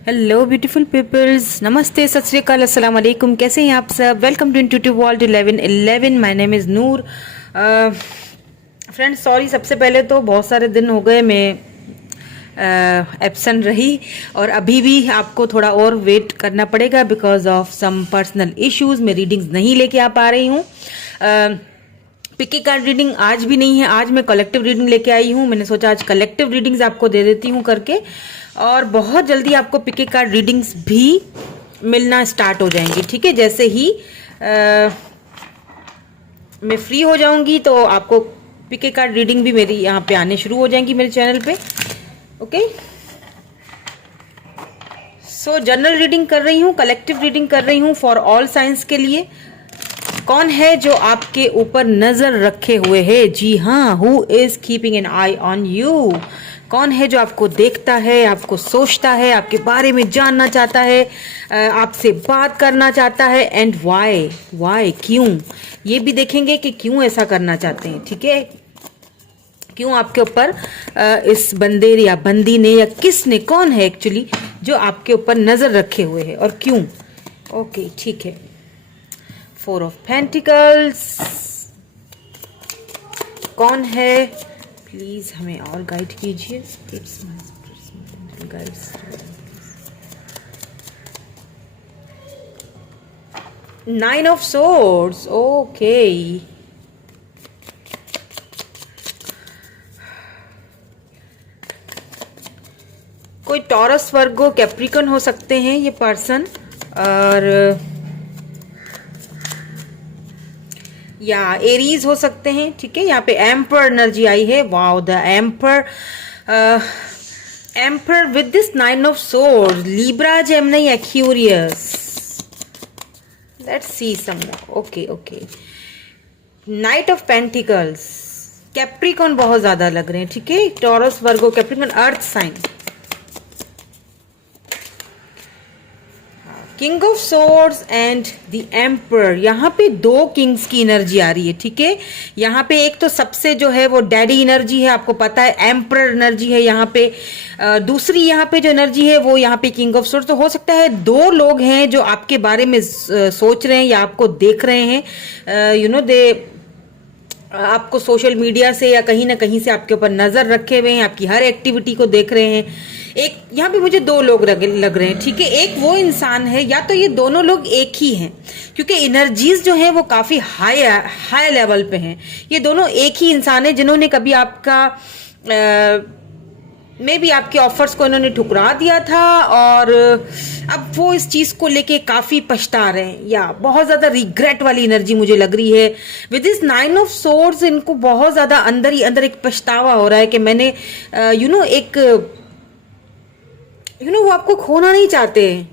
Hello beautiful peoples, नमस्ते, सत श्री अकाल, अस्सलाम वालेकुम। कैसे हैं आप सब? Welcome to intuitive world 1111। My name is Noor. Friends, sorry, सबसे पहले तो बहुत सारे दिन हो गए मैं एब्सेंट रही, और अभी भी आपको थोड़ा और वेट करना पड़ेगा because of some personal issues. मैं रीडिंग्स नहीं लेके आ पा रही हूँ। पिकी कार्ड रीडिंग आज भी नहीं है, आज मैं कलेक्टिव रीडिंग लेके आई हूँ। मैंने सोचा आज कलेक्टिव रीडिंग्स आपको दे देती हूँ करके, और बहुत जल्दी आपको पिकी कार्ड रीडिंग्स भी मिलना स्टार्ट हो जाएंगी। ठीक है, जैसे ही मैं फ्री हो जाऊंगी तो आपको पिकी कार्ड रीडिंग भी मेरी यहाँ पे आने शुरू हो जाएंगी मेरे चैनल पे। ओके, सो जनरल रीडिंग कर रही हूँ, कलेक्टिव रीडिंग कर रही हूँ फॉर ऑल साइंस के लिए। कौन है जो आपके ऊपर नजर रखे हुए है? जी हाँ, who is keeping an I on you? कौन है जो आपको देखता है, आपको सोचता है, आपके बारे में जानना चाहता है, आपसे बात करना चाहता है? एंड वाई क्यों? ये भी देखेंगे कि क्यों ऐसा करना चाहते हैं। ठीक है, क्यों आपके ऊपर इस बंदे या बंदी ने या किसने, कौन है एक्चुअली जो आपके ऊपर नजर रखे हुए है और क्यों? ओके, ठीक है। 4 ऑफ पेंटिकल्स, कौन है? प्लीज हमें और गाइड कीजिए। 9 ऑफ सोर्ड्स, ओके। कोई टॉरस, वर्गो, कैप्रिकन हो सकते हैं ये पर्सन, और या एरीज हो सकते हैं। ठीक है, यहाँ पे एम्पर एनर्जी आई है। Wow, the emperor, emperor with this 9 of swords, Libra, Gemini, Aquarius. Let's see some more. Okay, knight of pentacles, Capricorn बहुत ज्यादा लग रहे हैं। ठीक है, Taurus, Virgo, Capricorn, earth sign. King of swords and the emperor, यहाँ पे 2 Kings की एनर्जी आ रही है। ठीक है, यहाँ पे एक तो सबसे जो है वो डैडी एनर्जी है, आपको पता है, एम्पर एनर्जी है यहाँ पे। दूसरी यहाँ पे जो एनर्जी है वो यहाँ पे किंग ऑफ सोर्ड्स। तो हो सकता है 2 लोग हैं जो आपके बारे में सोच रहे हैं या आपको देख रहे हैं। दे आपको सोशल मीडिया से या कहीं ना कहीं से आपके ऊपर नजर रखे हुए हैं, आपकी हर एक्टिविटी को देख रहे हैं। एक यहाँ पे मुझे 2 लोग लग रहे हैं। ठीक है, एक वो इंसान है, या तो ये दोनों लोग एक ही हैं, क्योंकि एनर्जीज जो है वो काफी हाई लेवल पे हैं। ये दोनों एक ही इंसान है जिन्होंने कभी आपका मे भी आपके ऑफर्स को इन्होंने ठुकरा दिया था, और अब वो इस चीज को लेके काफी पछता रहे हैं, या बहुत ज्यादा रिग्रेट वाली एनर्जी मुझे लग रही है। विद दिस 9 ऑफ सोर्ड्स, इनको बहुत ज्यादा अंदर ही अंदर एक पछतावा हो रहा है कि मैंने वो आपको खोना नहीं चाहते।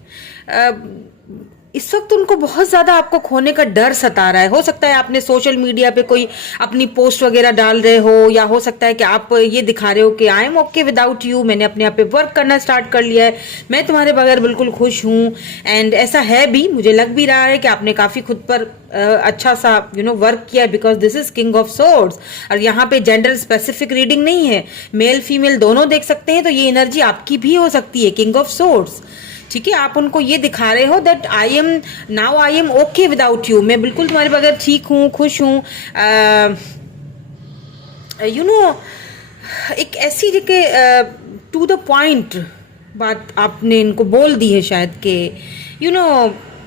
इस वक्त उनको बहुत ज्यादा आपको खोने का डर सता रहा है। हो सकता है आपने सोशल मीडिया पे कोई अपनी पोस्ट वगैरह डाल रहे हो, या हो सकता है कि आप ये दिखा रहे हो कि I am okay without you, मैंने अपने आप पे वर्क करना स्टार्ट कर लिया है, मैं तुम्हारे बगैर बिल्कुल खुश हूँ। एंड ऐसा है भी, मुझे लग भी रहा है कि आपने काफी खुद पर अच्छा सा वर्क किया, because this is king of swords. और यहाँ पे जेंडर स्पेसिफिक रीडिंग नहीं है, मेल फीमेल दोनों देख सकते हैं, तो ये एनर्जी आपकी भी हो सकती है, किंग ऑफ सोर्ड्स। ठीक है, आप उनको ये दिखा रहे हो that I am okay without you, मैं बिल्कुल तुम्हारे बगैर ठीक हूँ, खुश हूँ। एक ऐसी जगह टू द पॉइंट बात आपने इनको बोल दी है शायद कि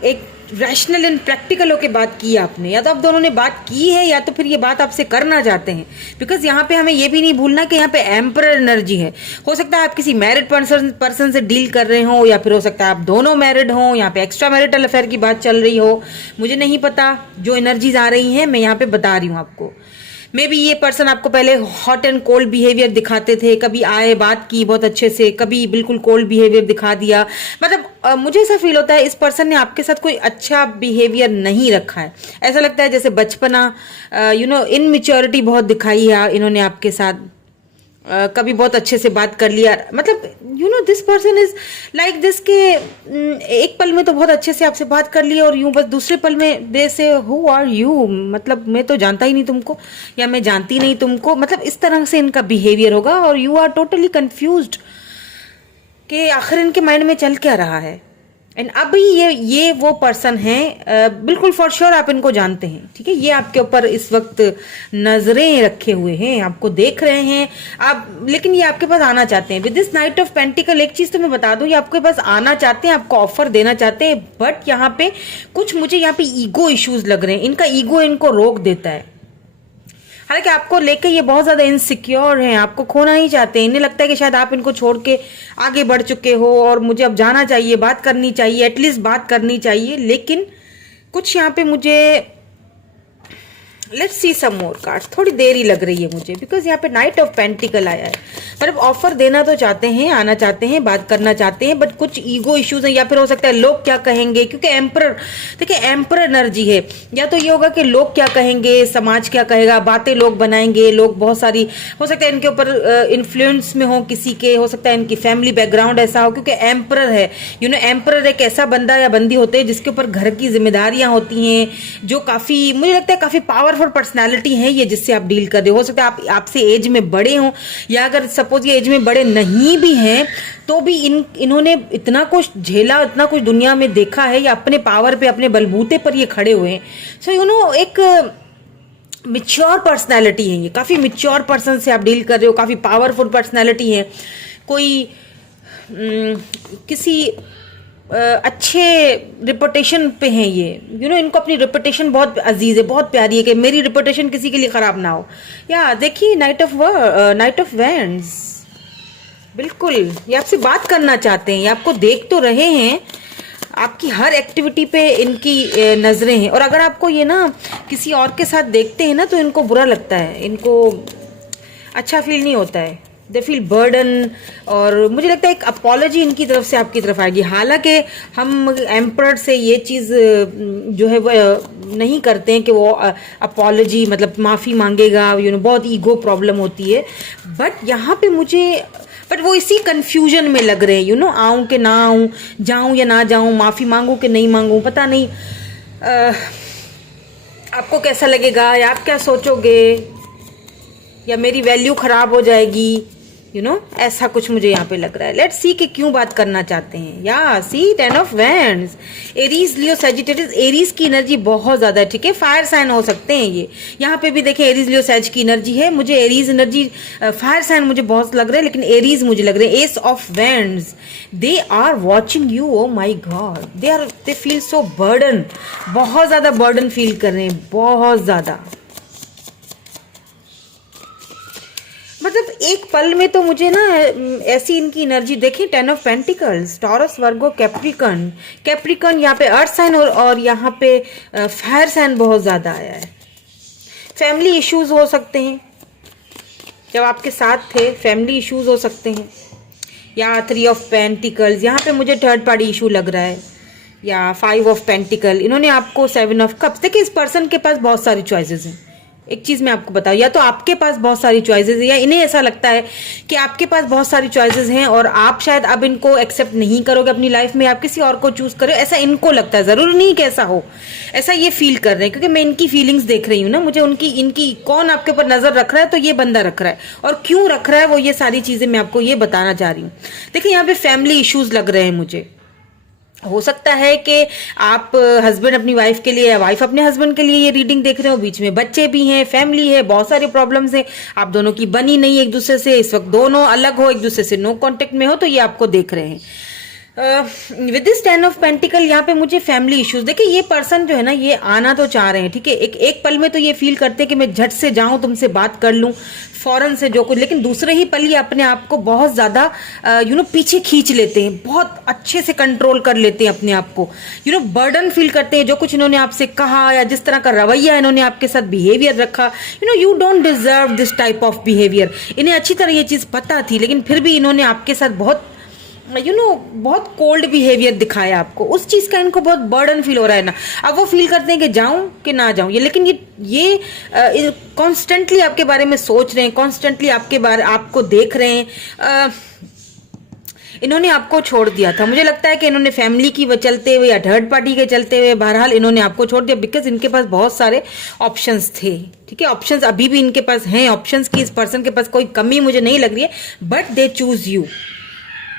एक रैशनल एंड प्रैक्टिकल होके बात की आपने, या तो आप दोनों ने बात की है या तो फिर ये बात आपसे करना चाहते हैं। बिकॉज यहाँ पे हमें ये भी नहीं भूलना कि यहाँ पे एम्परर एनर्जी है। हो सकता है आप किसी मैरिड पर्सन से डील कर रहे हो, या फिर हो सकता है आप दोनों मैरिड हो, यहाँ पे एक्स्ट्रा मैरिटल अफेयर की बात चल रही हो, मुझे नहीं पता। जो एनर्जीज आ रही हैं मैं यहाँ पे बता रही हूँ आपको। मे बी ये पर्सन आपको पहले हॉट एंड कोल्ड बिहेवियर दिखाते थे, कभी आए बात की बहुत अच्छे से, कभी बिल्कुल कोल्ड बिहेवियर दिखा दिया। मतलब मुझे ऐसा फील होता है इस पर्सन ने आपके साथ कोई अच्छा बिहेवियर नहीं रखा है। ऐसा लगता है जैसे बचपना, इनमेच्योरिटी बहुत दिखाई है इन्होंने आपके साथ। कभी बहुत अच्छे से बात कर लिया, मतलब this person is like this के एक पल में तो बहुत अच्छे से आपसे बात कर लिया, और यूं बस दूसरे पल में दे से हु आर यू, मतलब मैं तो जानता ही नहीं तुमको, या मैं जानती नहीं तुमको, मतलब इस तरह से इनका बिहेवियर होगा, और यू आर टोटली कंफ्यूज्ड कि आखिर इनके माइंड में चल क्या रहा है। एंड अभी ये वो पर्सन है, बिल्कुल फॉर श्योर आप इनको जानते हैं, ठीक है। ये आपके ऊपर इस वक्त नजरें रखे हुए हैं, आपको देख रहे हैं आप, लेकिन ये आपके पास आना चाहते हैं। With this night of pentacle एक चीज तो मैं बता दूं, ये आपके पास आना चाहते हैं, आपको ऑफर देना चाहते हैं, बट यहाँ पे कुछ मुझे यहाँ पे ईगो इश्यूज लग रहे हैं। इनका ईगो इनको रोक देता है। हालांकि आपको लेकर ये बहुत ज्यादा इनसिक्योर हैं, आपको खोना ही चाहते हैं। इन्हें लगता है कि शायद आप इनको छोड़ के आगे बढ़ चुके हो और मुझे अब जाना चाहिए, बात करनी चाहिए, एटलीस्ट बात करनी चाहिए। लेकिन कुछ यहाँ पे मुझे let's see some more cards, थोड़ी देर ही लग रही है मुझे, बिकॉज यहाँ पे नाइट ऑफ पेंटिकल आया है। मतलब ऑफर देना तो चाहते हैं, आना चाहते हैं, बात करना चाहते हैं, बट कुछ ईगो इश्यूज हैं, या फिर हो सकता है लोग क्या कहेंगे, क्योंकि एम्परर, देखिए एम्परर एनर्जी है। या तो ये होगा कि लोग क्या कहेंगे, समाज क्या कहेगा, बातें लोग बनाएंगे, लोग बहुत सारी, हो सकता है इनके ऊपर इन्फ्लुएंस में हो किसी के, हो सकता है इनकी फैमिली बैकग्राउंड ऐसा हो, क्योंकि एम्परर है। एम्परर एक ऐसा बंदा या बंदी होते हैं जिसके ऊपर घर की जिम्मेदारियां होती हैं, जो काफी, मुझे लगता है काफी पावरफुल पर्सनालिटी है ये, जिससे आप डील कर रहे हो सकता है आप आपसे एज में बड़े हो, या अगर सपोज ये एज में बड़े नहीं भी हैं तो भी इन्होंने इतना कुछ झेला, इतना कुछ दुनिया में देखा है, या अपने पावर पे, अपने बलबूते पर ये खड़े हुए हैं। सो एक मिच्योर पर्सनालिटी है ये, काफी मिच्योर पर्सन से आप डील कर रहे हो, काफी पावरफुल पर्सनालिटी है। कोई किसी अच्छे रिपुटेशन पे हैं ये, इनको अपनी रिपुटेशन बहुत अजीज है, बहुत प्यारी है कि मेरी रिपुटेशन किसी के लिए खराब ना हो। या देखिए नाइट ऑफ वैंड्स, बिल्कुल ये आपसे बात करना चाहते हैं, ये आपको देख तो रहे हैं, आपकी हर एक्टिविटी पे इनकी नजरें हैं। और अगर आपको ये ना किसी और के साथ देखते हैं ना तो इनको बुरा लगता है, इनको अच्छा फील नहीं होता है, दे फील बर्डन। और मुझे लगता है एक अपॉलॉजी इनकी तरफ से आपकी तरफ आएगी। हालांकि हम एम्परर से ये चीज़ जो है वो नहीं करते हैं कि वो अपॉलॉजी मतलब माफ़ी मांगेगा, बहुत ईगो प्रॉब्लम होती है। बट यहाँ पे बट वो इसी कंफ्यूजन में लग रहे हैं, आऊँ कि ना आऊँ, जाऊँ या ना जाऊँ, माफ़ी मांगूँ कि नहीं मांगूँ, पता नहीं आपको कैसा लगेगा, या आप क्या सोचोगे, या मेरी वैल्यू खराब हो जाएगी, ऐसा कुछ मुझे यहाँ पे लग रहा है। लेट्स सी कि क्यों बात करना चाहते हैं। या सी 10 of wands, Aries, Leo, Sagittarius. Aries की एनर्जी बहुत ज्यादा है, ठीक है, फायर साइन हो सकते हैं ये। यहाँ पे भी देखें एरीज, लियो, सैज की एनर्जी है। मुझे एरीज एनर्जी, फायर साइन मुझे बहुत लग रहा है, लेकिन एरीज मुझे लग रहे हैं। Ace of wands, they are watching you, oh my God, they feel so burden, बहुत ज्यादा बर्डन फील कर रहे हैं, बहुत ज्यादा। मतलब एक पल में तो मुझे ना ऐसी इनकी एनर्जी देखी। 10 of pentacles, taurus, Virgo, Capricorn यहाँ पे अर्थ साइन और यहाँ पे फायर साइन बहुत ज्यादा आया है। फैमिली इश्यूज हो सकते हैं, जब आपके साथ थे फैमिली इश्यूज हो सकते हैं। या 3 ऑफ पेंटिकल्स, यहाँ पे मुझे थर्ड पार्टी इशू लग रहा है। या 5 ऑफ पेंटिकल, इन्होंने आपको 7 ऑफ कप्स। देखिए इस पर्सन के पास बहुत सारी चॉइसेस हैं। एक चीज मैं आपको बताऊं, या तो आपके पास बहुत सारी चॉइसेस है, या इन्हें ऐसा लगता है कि आपके पास बहुत सारी चॉइसेस हैं और आप शायद अब इनको एक्सेप्ट नहीं करोगे अपनी लाइफ में, आप किसी और को चूज करो, ऐसा इनको लगता है। जरूरी नहीं कि ऐसा हो, ऐसा ये फील कर रहे हैं, क्योंकि मैं इनकी फीलिंग्स देख रही हूँ ना। मुझे इनकी कौन आपके ऊपर नजर रख रहा है, तो ये बंदा रख रहा है, और क्यों रख रहा है वो ये सारी चीजें मैं आपको ये बताना चाह रही हूँ। देखिए यहाँ पे फैमिली इश्यूज लग रहे हैं मुझे। हो सकता है कि आप हस्बैंड अपनी वाइफ के लिए या वाइफ अपने हस्बैंड के लिए ये रीडिंग देख रहे हो, बीच में बच्चे भी हैं, फैमिली है, बहुत सारे प्रॉब्लम्स हैं, आप दोनों की बनी नहीं एक दूसरे से, इस वक्त दोनों अलग हो, एक दूसरे से नो कांटेक्ट में हो, तो ये आपको देख रहे हैं। विद दिस 10 ऑफ पेंटिकल यहाँ पे मुझे फैमिली इश्यूज। देखिए ये पर्सन जो है ना, ये आना तो चाह रहे हैं, ठीक है, एक पल में तो ये फील करते हैं कि मैं झट से जाऊं, तुमसे बात कर लूं फौरन से जो कुछ, लेकिन दूसरे ही पल ये अपने आप को बहुत ज्यादा पीछे खींच लेते हैं, बहुत अच्छे से कंट्रोल कर लेते हैं अपने आप को, बर्डन फील करते हैं। जो कुछ इन्होंने आपसे कहा या जिस तरह का रवैया इन्होंने आपके साथ बिहेवियर रखा, you don't deserve this type of behaviour. इन्हें अच्छी तरह ये चीज पता थी, लेकिन फिर भी इन्होंने आपके साथ बहुत बहुत कोल्ड बिहेवियर दिखाया आपको। उस चीज का इनको बहुत बर्डन फील हो रहा है ना। अब वो फील करते हैं कि जाऊं कि ना जाऊं, लेकिन ये कॉन्स्टेंटली आपके बारे में सोच रहे हैं, कॉन्स्टेंटली आपको देख रहे हैं। इन्होंने आपको छोड़ दिया था, मुझे लगता है कि इन्होंने फैमिली की चलते हुए या थर्ड पार्टी के चलते हुए, बहरहाल इन्होंने आपको छोड़ दिया, बिकॉज इनके पास बहुत सारे ऑप्शंस थे, ठीक है, ऑप्शंस अभी भी इनके पास हैं, ऑप्शंस की इस पर्सन के पास कोई कमी मुझे नहीं लग रही है, बट दे चूज यू।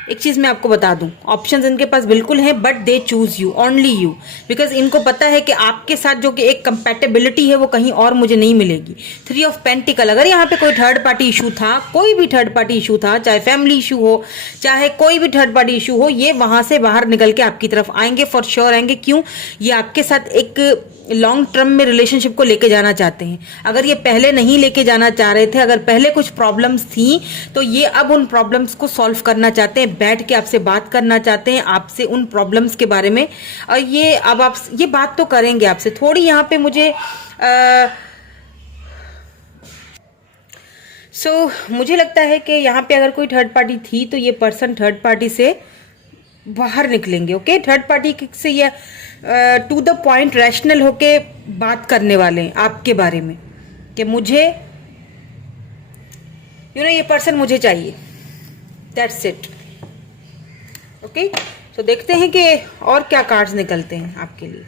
एक चीज़ मैं आपको बता दूं, ऑप्शंस इनके पास बिल्कुल हैं, but they choose you, only you, because इनको पता है कि आपके साथ जो कि एक कंपेटेबिलिटी है वो कहीं और मुझे नहीं मिलेगी। 3 ऑफ पेंटिकल, अगर यहाँ पे कोई थर्ड पार्टी इशू था, कोई भी थर्ड पार्टी इशू था, चाहे फैमिली इशू हो, चाहे कोई भी थर्ड पार्टी इशू हो, ये वहां से बाहर निकल के आपकी तरफ आएंगे, फॉर श्योर आएंगे। क्यों? ये आपके साथ एक लॉन्ग टर्म में रिलेशनशिप को लेके जाना चाहते हैं। अगर ये पहले नहीं लेके जाना चाह रहे थे, अगर पहले कुछ प्रॉब्लम्स थी, तो ये अब उन प्रॉब्लम्स को सॉल्व करना चाहते हैं, बैठ के आपसे बात करना चाहते हैं, आपसे उन प्रॉब्लम्स के बारे में। और ये अब आप ये बात तो करेंगे आपसे। थोड़ी यहाँ पे मुझे मुझे लगता है कि यहाँ पे अगर कोई थर्ड पार्टी थी तो ये पर्सन थर्ड पार्टी से बाहर निकलेंगे। ओके, थर्ड पार्टी से ये टू द पॉइंट रैशनल होके बात करने वाले हैं आपके बारे में कि मुझे ये पर्सन मुझे चाहिए, दैट्स इट। ओके, तो देखते हैं कि और क्या कार्ड्स निकलते हैं आपके लिए,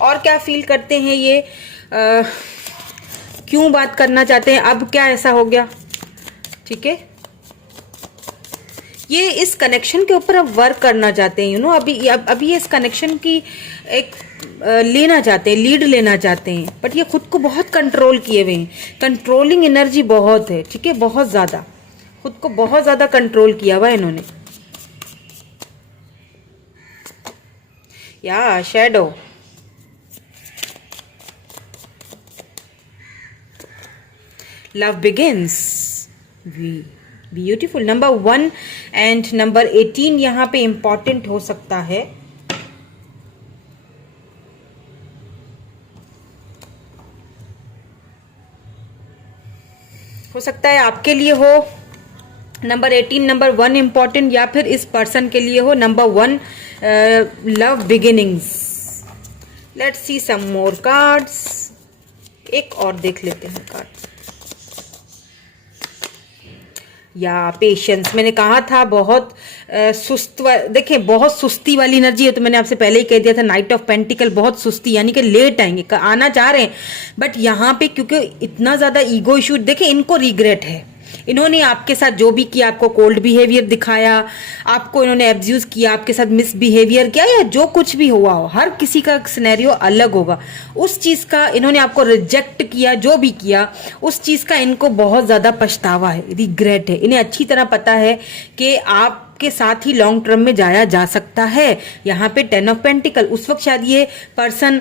और क्या फील करते हैं ये, क्यों बात करना चाहते हैं, अब क्या ऐसा हो गया। ठीक है, ये इस कनेक्शन के ऊपर अब वर्क करना चाहते हैं, अभी ये इस कनेक्शन की एक लेना चाहते हैं, लीड लेना चाहते हैं, बट ये खुद को बहुत कंट्रोल किए हुए हैं, कंट्रोलिंग एनर्जी बहुत है। ठीक है, बहुत ज्यादा, खुद को बहुत ज्यादा कंट्रोल किया हुआ है इन्होंने। या shadow, love begins, beautiful. Number 1 and number 18 यहाँ पे इंपॉर्टेंट हो सकता है। आपके लिए हो नंबर 18, नंबर 1 इंपॉर्टेंट, या फिर इस पर्सन के लिए हो number 1 love beginnings. Let's see some more cards, एक और देख लेते हैं कार्ड। या पेशेंस, मैंने कहा था बहुत देखिए बहुत सुस्ती वाली एनर्जी है, तो मैंने आपसे पहले ही कह दिया था नाइट ऑफ पेंटिकल, बहुत सुस्ती, यानी कि लेट आएंगे, आना चाह रहे हैं, बट यहाँ पे क्योंकि इतना ज्यादा ईगो इशू, देखिए इनको रिग्रेट है, इन्होंने आपके साथ जो भी किया, आपको कोल्ड बिहेवियर दिखाया, आपको इन्होंने एब्यूज किया, आपके साथ मिसबिहेवियर किया, या जो कुछ भी हुआ हो, हर किसी का सिनेरियो अलग होगा, उस चीज का इन्होंने आपको रिजेक्ट किया, जो भी किया उस चीज का इनको बहुत ज्यादा पछतावा है, रिग्रेट है। इन्हें अच्छी तरह पता है कि आप के साथ ही लॉन्ग टर्म में जाया जा सकता है। यहाँ पे 10 ऑफ पेंटिकल, उस वक्त शायद ये पर्सन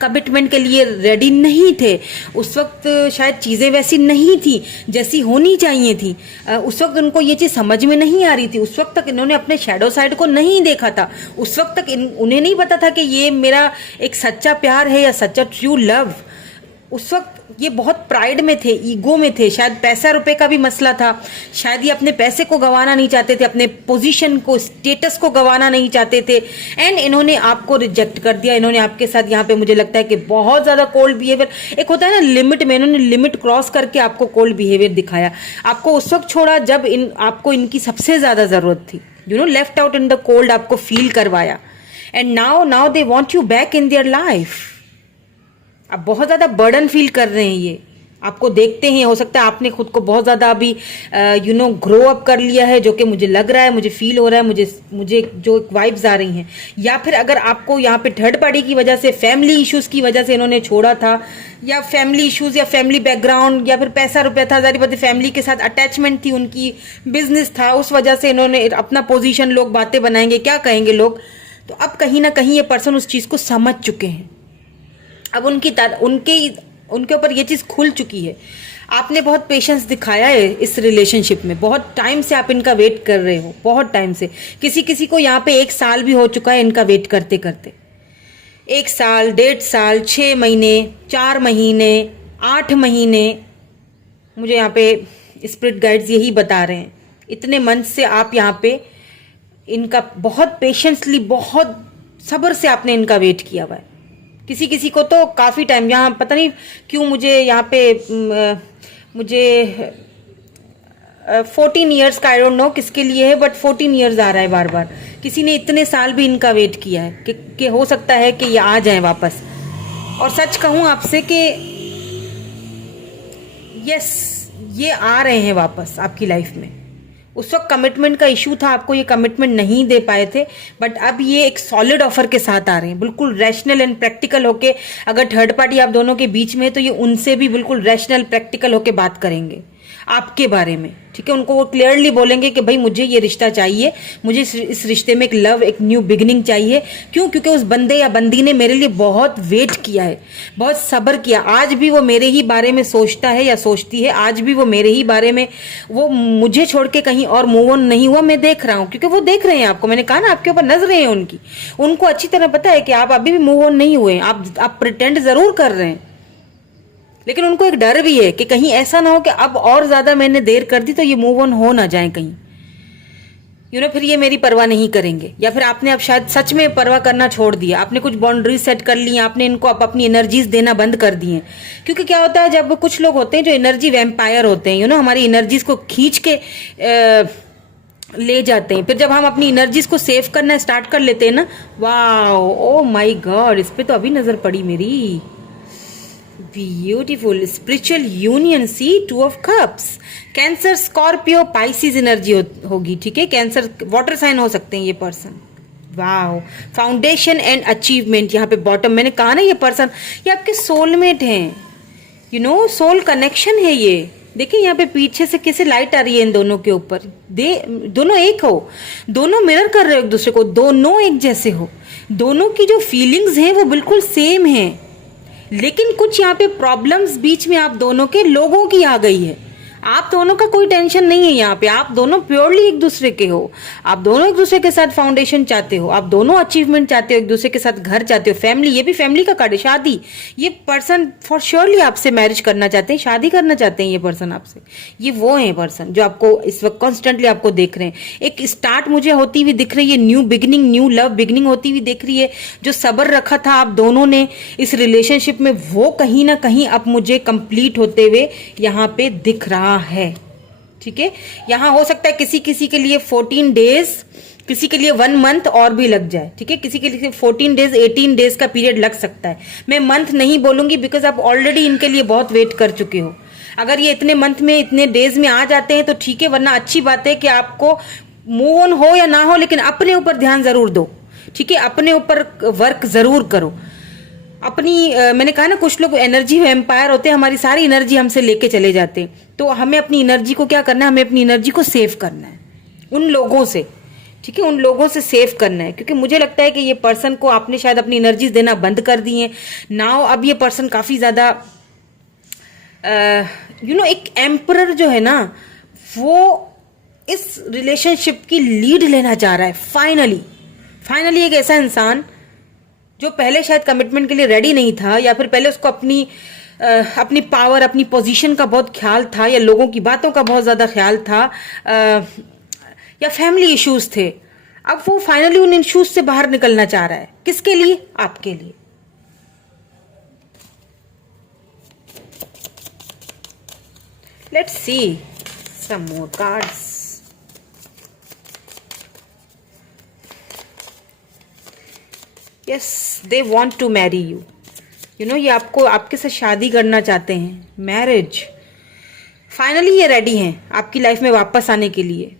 कमिटमेंट के लिए रेडी नहीं थे, उस वक्त शायद चीज़ें वैसी नहीं थी जैसी होनी चाहिए थी, उस वक्त उनको ये चीज़ समझ में नहीं आ रही थी, उस वक्त तक इन्होंने अपने शैडो साइड को नहीं देखा था, उस वक्त तक उन्हें नहीं पता था कि ये मेरा एक सच्चा प्यार है या सच्चा ट्रू लव। उस वक्त ये बहुत प्राइड में थे, ईगो में थे, शायद पैसा रुपए का भी मसला था, शायद ये अपने पैसे को गंवाना नहीं चाहते थे, अपने पोजीशन को, स्टेटस को गंवाना नहीं चाहते थे, एंड इन्होंने आपको रिजेक्ट कर दिया। इन्होंने आपके साथ यहाँ पे मुझे लगता है कि बहुत ज्यादा कोल्ड बिहेवियर, एक होता है ना लिमिट में, इन्होंने लिमिट क्रॉस करके आपको कोल्ड बिहेवियर दिखाया, आपको उस वक्त छोड़ा जब आपको इनकी सबसे ज्यादा जरूरत थी, left out in the cold, आपको फील करवाया, and now they want you back in their life. अब बहुत ज़्यादा बर्डन फील कर रहे हैं ये, आपको देखते हैं, हो सकता है आपने खुद को बहुत ज़्यादा अभी ग्रो अप कर लिया है, जो कि मुझे लग रहा है, मुझे फील हो रहा है, मुझे जो वाइब्स आ रही हैं, या फिर अगर आपको यहाँ पे थर्ड पार्टी की वजह से, फैमिली इश्यूज़ की वजह से इन्होंने छोड़ा था, या फैमिली इश्यूज़ या फैमिली बैकग्राउंड, या फिर पैसा रुपया था, जारी बात है फैमिली के साथ अटैचमेंट थी उनकी, बिजनेस था, उस वजह से इन्होंने अपना पोजिशन, लोग बातें बनाएंगे, क्या कहेंगे लोग, तो अब कहीं ना कहीं ये पर्सन उस चीज़ को समझ चुके हैं, अब उनके ऊपर ये चीज़ खुल चुकी है। आपने बहुत पेशेंस दिखाया है इस रिलेशनशिप में, बहुत टाइम से आप इनका वेट कर रहे हो, बहुत टाइम से, किसी को यहाँ पे 1 साल भी हो चुका है इनका वेट करते करते, 1 साल, 1.5 साल, 6 महीने, 4 महीने, 8 महीने, मुझे यहाँ पे स्पिरिट गाइड्स यही बता रहे हैं, इतने मंथ से आप यहाँ पे इनका बहुत पेशेंसली, बहुत सब्र से आपने इनका वेट किया हुआ है। किसी को तो काफ़ी टाइम, यहाँ पता नहीं क्यों मुझे यहाँ पे मुझे 14 ईयर्स का, आई डोंट नो किसके लिए है, बट 14 ईयर्स आ रहा है बार बार, किसी ने इतने साल भी इनका वेट किया है कि हो सकता है कि ये आ जाए वापस। और सच कहूँ आपसे कि यस, ये आ रहे हैं वापस आपकी लाइफ में। उस वक्त कमिटमेंट का इशू था, आपको ये कमिटमेंट नहीं दे पाए थे, बट अब ये एक सॉलिड ऑफर के साथ आ रहे हैं, बिल्कुल रैशनल एंड प्रैक्टिकल होके। अगर थर्ड पार्टी आप दोनों के बीच में है तो ये उनसे भी बिल्कुल रैशनल प्रैक्टिकल होके बात करेंगे आपके बारे में, ठीक है। उनको वो क्लियरली बोलेंगे कि भाई मुझे ये रिश्ता चाहिए, मुझे इस रिश्ते में एक लव, एक न्यू बिगिनिंग चाहिए। क्यों? क्योंकि उस बंदे या बंदी ने मेरे लिए बहुत वेट किया है, बहुत सब्र किया। आज भी वो मेरे ही बारे में सोचता है या सोचती है, आज भी वो मेरे ही बारे में, वो मुझे छोड़ के कहीं और मूव ऑन नहीं हुआ। मैं देख रहा हूँ, क्योंकि वो देख रहे हैं आपको। मैंने कहा ना, आपके ऊपर नजरें हैं उनकी। उनको अच्छी तरह पता है कि आप अभी भी मूव ऑन नहीं हुए, आप प्रिटेंड जरूर कर रहे हैं, लेकिन उनको एक डर भी है कि कहीं ऐसा ना हो कि अब और ज्यादा मैंने देर कर दी तो ये मूव ऑन हो ना जाए कहीं, फिर ये मेरी परवाह नहीं करेंगे। या फिर आपने अब शायद सच में परवाह करना छोड़ दिया, आपने कुछ बाउंड्रीज सेट कर ली, आपने इनको अब अपनी एनर्जीज देना बंद कर दी हैं। क्योंकि क्या होता है, जब कुछ लोग होते हैं जो एनर्जी वैम्पायर होते हैं, हमारी एनर्जीज को खींच के ले जाते हैं। फिर जब हम अपनी एनर्जीज को सेव करना स्टार्ट कर लेते हैं ना, वाह, ओ माई गॉड, इस पे तो अभी नजर पड़ी मेरी। Beautiful spiritual union, see 2 of cups. Cancer, Scorpio, Pisces energy होगी, ठीक है। कैंसर वाटर साइन हो सकते हैं ये person. Wow, foundation and achievement यहाँ पे बॉटम। मैंने कहा ना, ये पर्सन ये आपके सोलमेट हैं, सोल कनेक्शन है ये। देखिए यहाँ पे पीछे से कैसे लाइट आ रही है इन दोनों के ऊपर। दोनों एक हो, दोनों मिरर कर रहे हो एक दूसरे को, दोनों एक जैसे हो, दोनों की जो फीलिंग्स हैं वो बिल्कुल सेम है। लेकिन कुछ यहाँ पे प्रॉब्लम्स बीच में आप दोनों के लोगों की आ गई है। आप दोनों का कोई टेंशन नहीं है यहाँ पे, आप दोनों प्योरली एक दूसरे के हो, आप दोनों एक दूसरे के साथ फाउंडेशन चाहते हो, आप दोनों अचीवमेंट चाहते हो, एक दूसरे के साथ घर चाहते हो, फैमिली, ये भी फैमिली का कार्ड है, शादी। ये पर्सन फॉर श्योरली आपसे मैरिज करना चाहते हैं, शादी करना चाहते हैं ये पर्सन आपसे। ये वो है पर्सन जो आपको इस वक्त कॉन्स्टेंटली आपको देख रहे हैं। एक स्टार्ट मुझे होती हुई दिख रही है, new beginning, new love beginning होती हुई दिख रही है। जो सब्र रखा था आप दोनों ने इस रिलेशनशिप में, वो कहीं ना कहीं अब मुझे कंप्लीट होते हुए यहाँ पे दिख रहा है, ठीक है। यहां हो सकता है किसी किसी के लिए 14 डेज, किसी के लिए 1 मंथ और भी लग जाए, ठीक है। किसी के लिए 14 डेज, 18 डेज का पीरियड लग सकता है। मैं मंथ नहीं बोलूंगी, बिकॉज आप ऑलरेडी इनके लिए बहुत वेट कर चुके हो। अगर ये इतने मंथ में, इतने डेज में आ जाते हैं तो ठीक है, वरना अच्छी बात है कि आपको मूव ऑन हो या ना हो, लेकिन अपने ऊपर ध्यान जरूर दो, ठीक है। अपने ऊपर वर्क जरूर करो अपनी। मैंने कहा ना, कुछ लोग एनर्जी एम्पायर होते हैं, हमारी सारी एनर्जी हमसे लेके चले जाते हैं। तो हमें अपनी एनर्जी को क्या करना है, हमें अपनी एनर्जी को सेव करना है उन लोगों से, ठीक है। उन लोगों से सेव करना है, क्योंकि मुझे लगता है कि ये पर्सन को आपने शायद अपनी एनर्जी देना बंद कर दी है नाउ। अब ये पर्सन काफी ज्यादा एक एम्परर जो है ना, वो इस रिलेशनशिप की लीड लेना चाह रहा है। फाइनली एक ऐसा इंसान जो पहले शायद कमिटमेंट के लिए रेडी नहीं था, या फिर पहले उसको अपनी पावर, अपनी पोजीशन का बहुत ख्याल था, या लोगों की बातों का बहुत ज्यादा ख्याल था, या फैमिली इश्यूज थे। अब वो फाइनली उन इश्यूज से बाहर निकलना चाह रहा है। किसके लिए? आपके लिए। Let's see some more cards. Yes, they want to marry you. ये आपके साथ शादी करना चाहते हैं, मैरिज। फाइनली ये रेडी हैं आपकी लाइफ में वापस आने के लिए।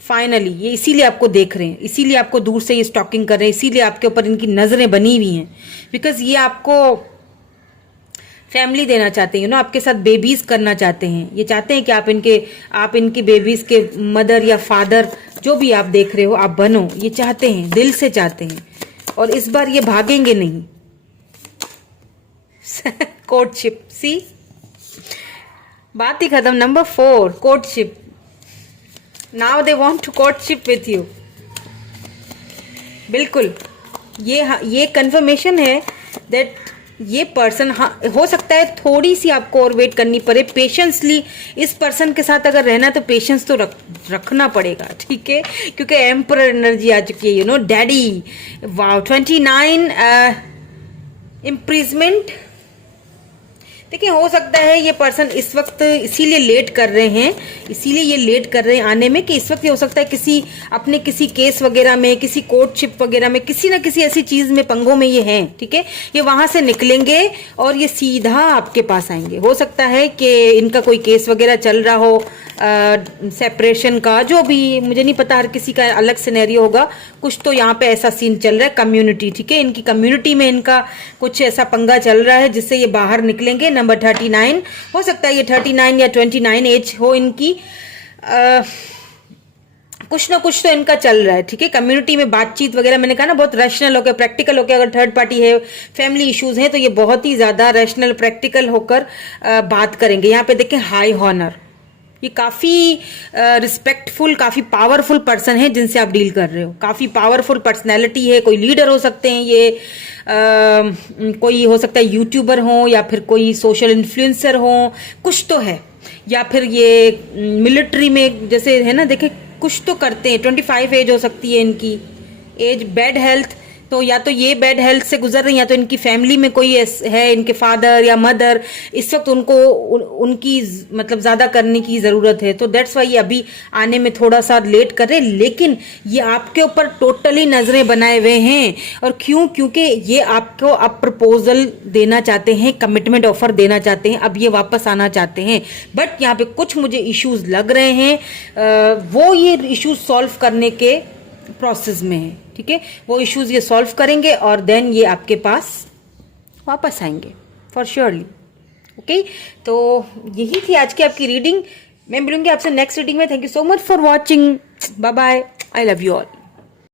फाइनली ये इसीलिए आपको देख रहे हैं, इसीलिए आपको दूर से ये स्टॉकिंग कर रहे हैं, इसीलिए आपके ऊपर इनकी नजरें बनी हुई हैं, बिकॉज ये आपको फैमिली देना चाहते हैं, आपके साथ बेबीज करना चाहते हैं। ये चाहते हैं कि आप इनके बेबीज के मदर या फादर, जो भी आप देख रहे हो, आप बनो। ये चाहते हैं, दिल से चाहते हैं, और इस बार ये भागेंगे नहीं। कोर्टशिप, सी, बात ही खत्म। Number 4, courtship. Now they want to courtship with you. बिल्कुल, ये कंफर्मेशन है दैट ये पर्सन, हो सकता है थोड़ी सी आपको और वेट करनी पड़े। पेशेंसली इस पर्सन के साथ अगर रहना तो पेशेंस तो रखना पड़ेगा, ठीक है, क्योंकि एम्परर एनर्जी आ चुकी है, डैडी। वाओ, 29 इम्प्रिजमेंट, देखिए, हो सकता है ये पर्सन इस वक्त इसीलिए लेट कर रहे हैं, इसीलिए ये लेट कर रहे हैं आने में कि इस वक्त ये हो सकता है किसी अपने किसी केस वगैरह में, किसी कोर्टशिप वगैरह में, किसी ना किसी ऐसी चीज में पंगों में ये हैं, ठीक है। ये वहां से निकलेंगे और ये सीधा आपके पास आएंगे। हो सकता है कि इनका कोई केस वगैरह चल रहा हो सेपरेशन का, जो भी, मुझे नहीं पता, हर किसी का अलग सिनेरियो होगा। कुछ तो यहाँ पे ऐसा सीन चल रहा है कम्युनिटी, ठीक है, इनकी कम्युनिटी में इनका कुछ ऐसा पंगा चल रहा है जिससे ये बाहर निकलेंगे। नंबर 39, हो सकता है ये 39 या 29 एज हो इनकी। कुछ ना कुछ तो इनका चल रहा है, ठीक है। कम्युनिटी में बातचीत वगैरह, मैंने कहा ना, बहुत रैशनल होकर, प्रैक्टिकल होकर, अगर थर्ड पार्टी है, फैमिली इश्यूज हैं, तो ये बहुत ही ज्यादा रैशनल प्रैक्टिकल होकर बात करेंगे। यहाँ पे देखें, हाई हॉनर, ये काफी रिस्पेक्टफुल, काफी पावरफुल पर्सन है जिनसे आप डील कर रहे हो। काफी पावरफुल पर्सनैलिटी है, कोई लीडर हो सकते हैं ये, कोई हो सकता है यूट्यूबर हो, या फिर कोई सोशल इन्फ्लुएंसर हो, कुछ तो है, या फिर ये मिलिट्री में जैसे है ना, देखे कुछ तो करते हैं। 25 एज हो सकती है इनकी एज। बैड हेल्थ, तो या तो ये बैड हेल्थ से गुजर रही हैं, या तो इनकी फैमिली में कोई है, इनके फादर या मदर, इस वक्त उनको उनकी मतलब ज्यादा करने की जरूरत है, तो दैट्स वाई ये अभी आने में थोड़ा सा लेट कर रहे हैं। लेकिन ये आपके ऊपर टोटली नजरें बनाए हुए हैं। और क्यों? क्योंकि ये आपको अब प्रपोजल देना चाहते हैं, कमिटमेंट ऑफर देना चाहते हैं, अब ये वापस आना चाहते हैं। बट यहाँ पे कुछ मुझे इश्यूज लग रहे हैं, वो ये इश्यूज सॉल्व करने के प्रोसेस में है, ठीक है। वो इश्यूज ये सॉल्व करेंगे और देन ये आपके पास वापस आएंगे फॉर श्योरली। ओके, तो यही थी आज की आपकी रीडिंग। मैं मिलूंगी आपसे नेक्स्ट रीडिंग में। Thank you so much for watching. Bye bye. I love you all.